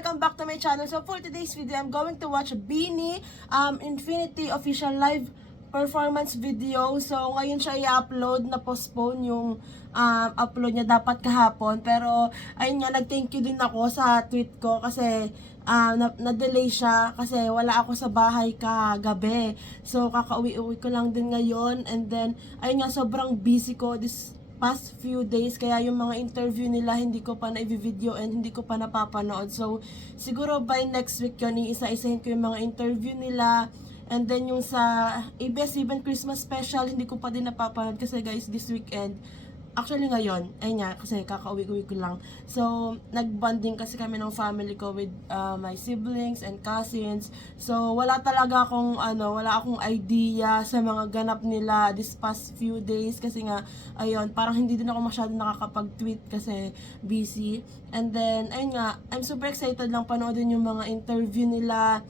welcome back to my channel. So for today's video, I'm going to watch Beanie Infinity official live performance video. So ngayon siya i-upload, na postpone yung upload niya dapat kahapon. Pero ayun nga, nag-thank you din ako sa tweet ko kasi na-delay siya kasi wala ako sa bahay kagabi. So kakauwi-uwi ko lang din ngayon, and then ayun nga, sobrang busy ko this past few days, kaya yung mga interview nila hindi ko pa na-video and hindi ko pa napapanood. So siguro by next week yun, iisa-isahin ko yung mga interview nila. And then yung sa ABS-CBN Christmas special, hindi ko pa din napapanood kasi guys, this weekend, actually ngayon, ayun nga, kasi kakauwi-uwi ko lang. So, nagbonding kasi kami ng family ko with my siblings and cousins. So, wala talaga akong, wala akong idea sa mga ganap nila this past few days. Kasi nga, ayun, parang hindi din ako masyado nakakapag-tweet kasi busy. And then, ayun nga, I'm super excited lang panoodin yung mga interview nila.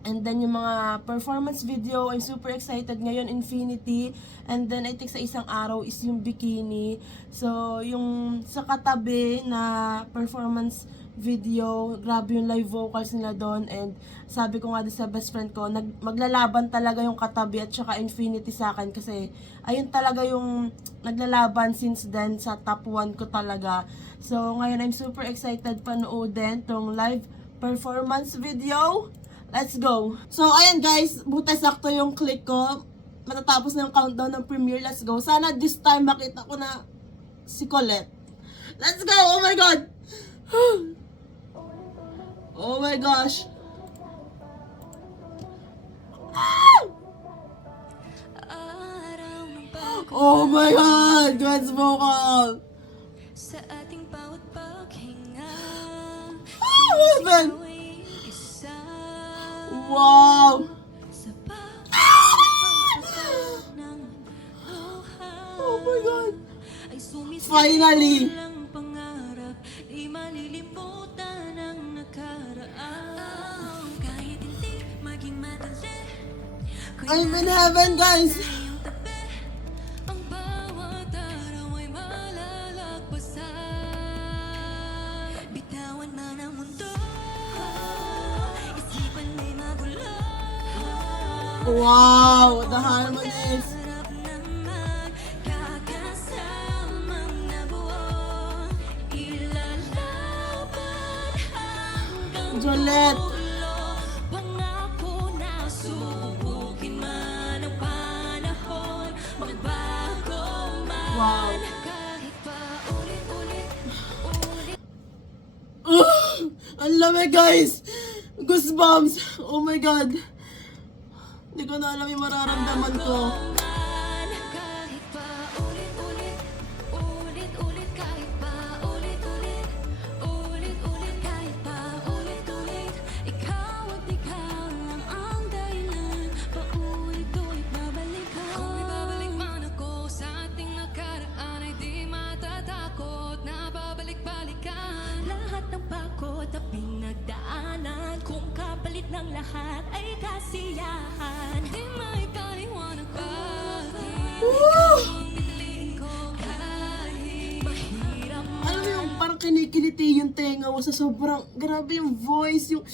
And then yung mga performance video, I'm super excited ngayon, Infinity. And then I think sa isang araw is yung Bikini. So yung sa katabi na performance video, grabe yung live vocals nila doon. And sabi ko nga din sa best friend ko, maglalaban talaga yung katabi at saka Infinity sa akin. Kasi ayun talaga yung naglalaban since then sa top 1 ko talaga. So ngayon I'm super excited panoodin tong live performance video. Let's go! So, ayan guys, buti sakto yung click ko. Matatapos na yung countdown ng premiere. Let's go. Sana this time makita ko na si Colette. Let's go! Oh my God! Oh my gosh! Oh my God! God's vocal! Sa ating bawat paghinga, What happened? Wow! Oh my God! Finally! Pangarap, di malilimutan ang nakaraan. Kahit hindi maging madali, I'm in heaven, guys! ang bawat araw ay malalagpasan. Bitawan man ang mundo, isipan may magulo. Wow! The harmonies! Sarap na magkakasamang nabuo. Ilalaban hanggang Jolette! dulo. Pangako na subukin man ang panahon, magbago man. Wow! Kahit pa ulit-ulit. Ang lamig, guys! Goosebumps! Oh my God! Hindi ko na alam yung mararamdaman ko. Kahit pa ulit-ulit, ulit-ulit, kahit pa ulit-ulit, ulit-ulit, kahit pa ulit-ulit, ikaw at ikaw lang ang dahilan, paulit-ulit babalikan. Kung ibabalik man ako sa ating nakaraan, ay di matatakot na babalik-balikan. Lahat ng pagod na pinagdaanan, kung kapalit ng lahat ay kasiyahan. Di maipaliwanag ko. Woo! Piliin ko kahit mahirap man. Alam mo yung parang kinikiliti yung tenga mo sa sobrang grabe yung voice, yung...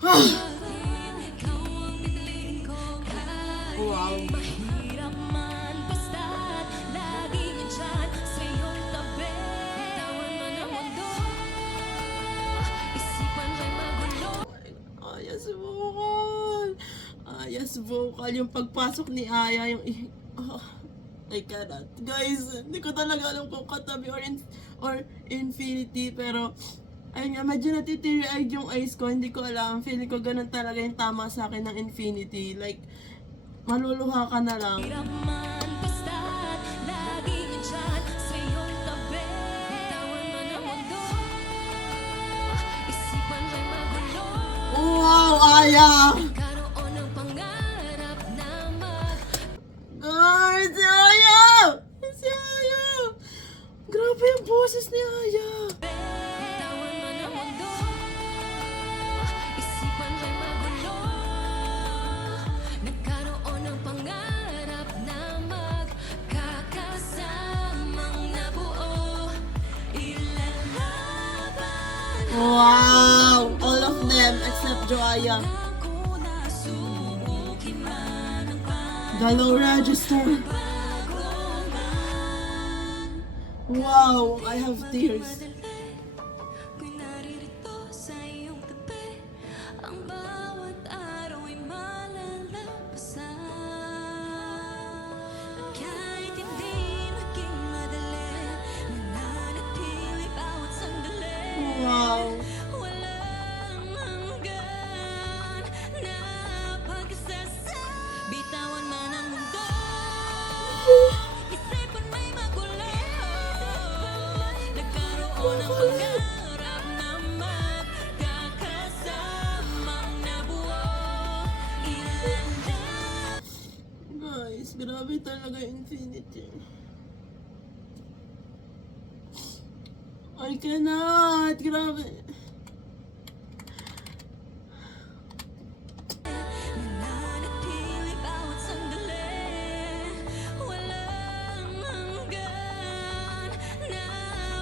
Ikaw ang piliin ko kahit Wow! mahirap man. Basta't lagi nandyan sa iyong tabi. Bitawan man ang mundo, isipan may magulo. Ayas vocal! Ayas vocal. Yung pagpasok ni Aya, yung... I cannot. Guys, hindi ko talaga alam kung katabi or Infinity, pero ayun nga, medyo natiteary-eyed yung eyes ko. Hindi ko alam. Feeling ko ganun talaga yung tama sa akin ng Infinity. Like, maluluha ka na lang. Hirap man, basta't lagi nandyan sa iyong tabi. Bitawan man ang mundo, isipan may magulo. Wow, Aya! Karoon ng pangarap na Guys, si Aya! Si Aya! Grabe yung boses ni Aya! bitawan man ang mundo, isipan may magulo. Nagkaroon ng pangarap na magkakasamang nabuo. Ilalaban Wow! them except Joaya. Ako na subukin man ang The low register. Wow, I have tears. Ko'y naririto sa iyong tabi. Ang bawat araw ay malalampasan. At kahit hindi naging madali, nananatili bawat sandali. Wow. Walang hanggan na pag-isasa. Bitawan man ang mundo, isipan may magulo. Nagkaroon ng pangarap na magkakasamang nabuo. Ilan na Guys, grabe talaga Infinity. I cannot. Grabe. nananatili bawat sandali. Walang hanggan na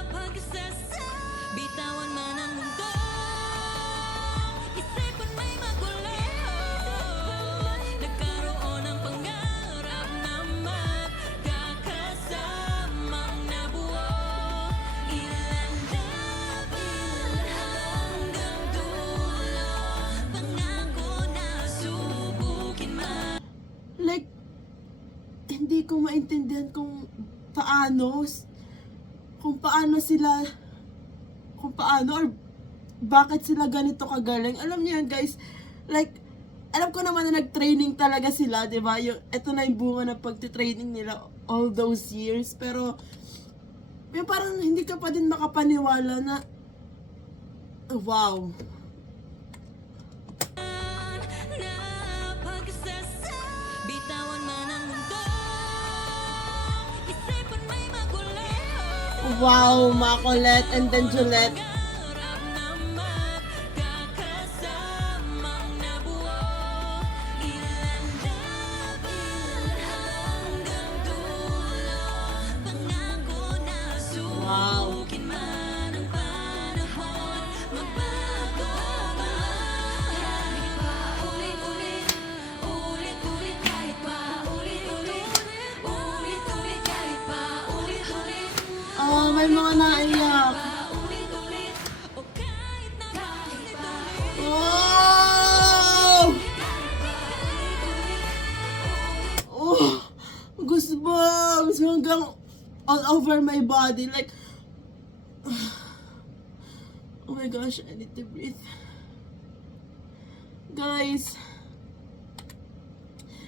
pag-isasa. Bitawan man ang mundo, isipan may magulo. Nagkaroon ng pangarap na magkakasamang nabuo. Ilan hanggang dulo, pangako na subukin man. Like, hindi ko maintindihan kung paano or bakit sila ganito kagaling. Alam niyo yan guys, like, alam ko naman na nag-training talaga sila, di ba? Ito na yung bunga ng pagtitraining nila all those years. Pero, yung parang hindi ka pa din makapaniwala na, wow. Na pag-isasa, bitawan man ang mundo, isipan may magulo. Wow, Macolette and then Juliet. Pangarap na magkakasamang nabuo. Ilan hanggang dulo, pangako na subukin man ang panahon. Magbago man kahit pa ulit-ulit, ulit-ulit kahit pa ulit-ulit, ulit-ulit kahit pa ulit-ulit. Oh, may mga naiyak. Ulit-ulit, o kahit na ulit-ulit. Oh! Oh! Goosebumps hanggang all over my body. Like, oh my gosh, I need to breathe. Guys,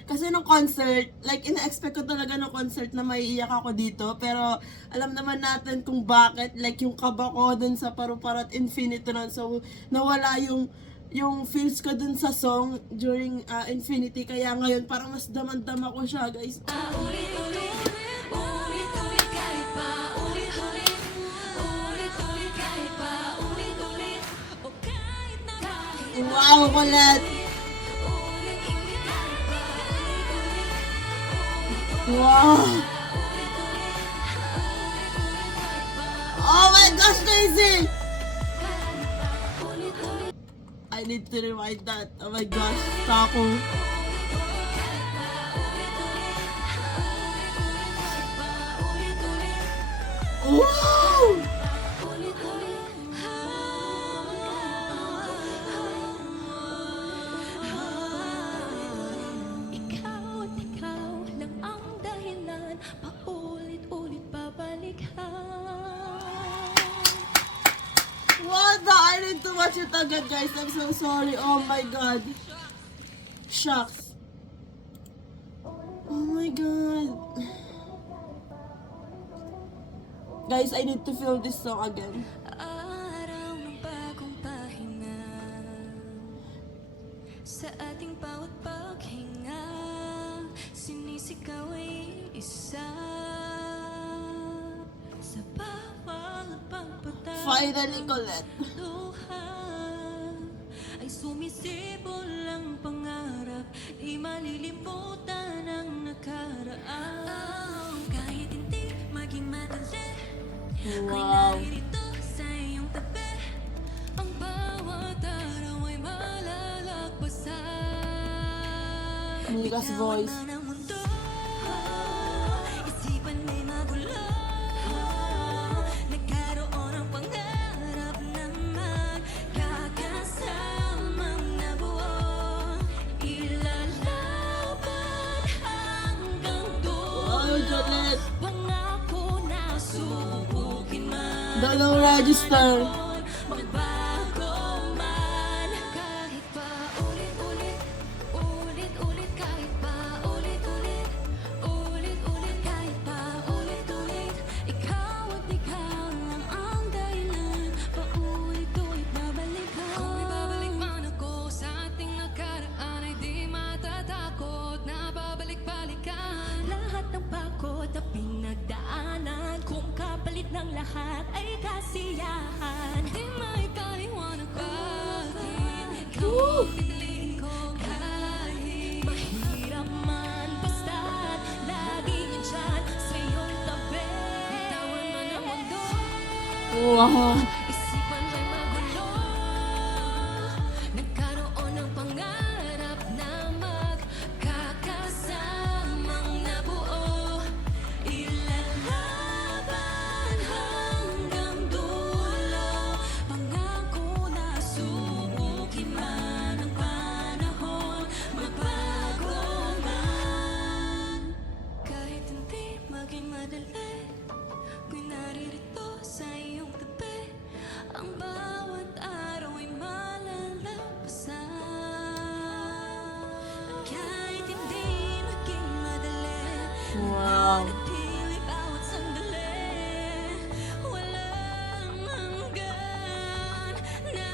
kasi nung concert, like, ina-expect ko talaga nung concert na maiiyak ako dito. Pero, alam naman natin kung bakit. Like, yung kaba ko dun sa Paru-Paro at Infinity nun. So, nawala yung feels ko dun sa song during Infinity. Kaya ngayon, parang mas damang-dama ko siya, guys. Ulit-ulit, ulit-ulit kahit pa ulit-ulit, ulit-ulit kahit pa ulit-ulit, o kahit na Wow, Colette! ulit-ulit kahit pa ulit-ulit, Wow! Oh my gosh, Daisy! ulit-ulit. I need to rewind that. Oh my gosh, Taco. Wow! Ikaw at ikaw lang ang dahilan, paulit-ulit babalikan. What the? I need to watch it again, guys. I'm so sorry. Oh my god. Shucks. Oh my god. Guys, I need to feel this song again. Araw ng bagong pahinga, sa ating bawat paghinga, sinisigaw ay isa. Sa bawat pagpatawag, Finally, Colette. luha ay sumisibol ang pangarap, di malilimutan ang nakaraan. Kahit hindi maging madali, ako'y Wow. naririto sa iyong tabi. Ang bawat araw ay Mika's voice. Isipan may magulo. Nagkaroon ng pangarap na magkakasamang nabuo. Ilalaban hanggang dulo. Oh, Janet! Pangako na subukin man. Don't register. Magbago man. Kahit pa ulit-ulit, ulit-ulit. Kahit pa ulit-ulit, ulit-ulit. Kahit pa ulit-ulit. Ikaw at ikaw lang ang dahilan. Paulit-ulit babalik ka. Kung ibabalik man ako sa ating nakaraan, ay di matatakot na babalik-balikan. Lahat ng pagod na pinagdaanan, kung kapalit ng lahat ay kasiyahan. Di maipaliwanag bakit ikaw ang pipiliin ko kahit mahirap man. Basta't laging nandyan sa iyong tabi. Bitawan man ang mundo, Wow. isipan may magulo. Nagkaroon ng pangarap na magkakasamang nabuo. Ilalaban hanggang dulo. Pangako na subukin man ang panahon. Magbago man. Kahit hindi maging madali, ako'y naririto sa iyong tabi. Ang bawat araw ay malalampasan. Kahit hindi maging madali, Wow. manatili bawat sandali. Walang hanggan na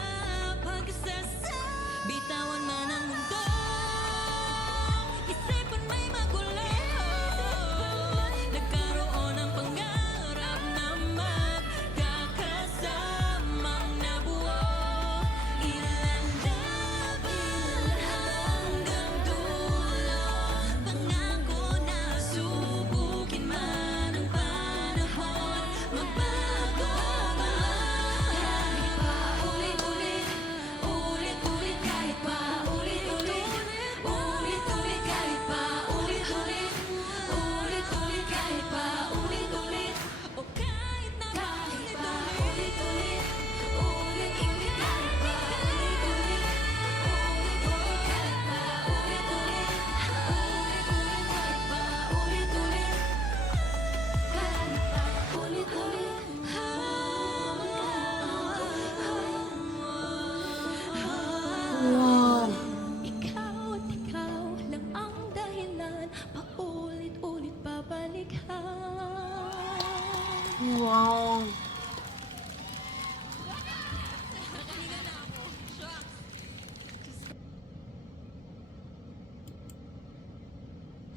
pag-isasama. Bitawan man ang mundo, isipan may magulo. Nagkaroon ng pangarap na magkakasamang nabuo. Ilalaban hanggang dulo. Pangako na subukin man ang panahon. Magbago man. Kahit pa ulit-ulit, ulit-ulit. Kahit pa ulit-ulit, ulit-ulit. Kahit pa ulit-ulit, ulit-ulit. Kahit pa ulit-ulit, o kahit na ulit-ulit, ulit-ulit. Kahit pa ulit-ulit, ulit-ulit. Kahit pa ulit-ulit, ulit-ulit. Kahit pa ulit-ulit, kahit pa ulit-ulit. Wow. Ikaw at ikaw lang ang dahilan. Paulit-ulit babalikan. Wow.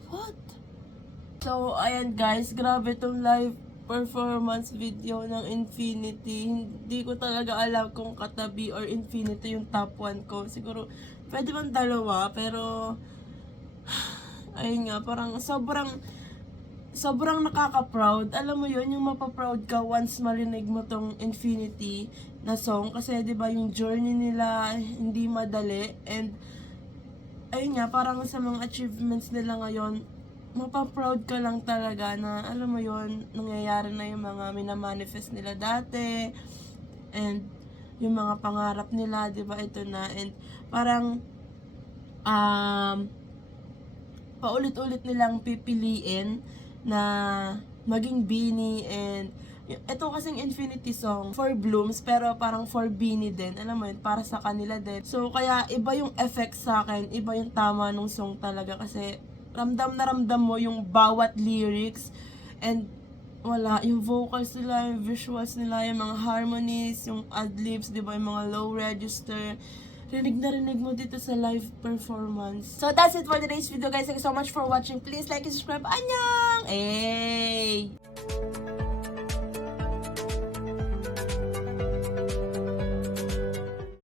What? So, ayan guys, grabe tong live performance video ng Infinity. Hindi ko talaga alam kung Katabi or Infinity yung top 1 ko. Siguro, pwede man dalawa, pero ayun nga, parang sobrang nakaka-proud. Alam mo yun, yung mapaproud ka once marinig mo tong Infinity na song. Kasi 'di ba yung journey nila hindi madali, and ayun nga, parang sa mga achievements nila ngayon, mapaproud ka lang talaga na alam mo yun, nangyayari na yung mga minamanifest nila dati, and yung mga pangarap nila, 'di ba, ito na. And parang paulit-ulit nilang pipiliin na maging Beanie. And ito kasing Infinity song, for Blooms, pero parang for Beanie din. Alam mo yun, para sa kanila din. So, kaya iba yung effect sa akin, iba yung tama nung song talaga. Kasi ramdam na ramdam mo yung bawat lyrics. And wala, yung vocals nila, yung visuals nila, yung mga harmonies, yung ad-libs, di ba, yung mga low register. Rinig na rinig mo dito sa live performance. So, that's it for today's video, guys. Thank you so much for watching. Please like and subscribe. Annyeong! Hey!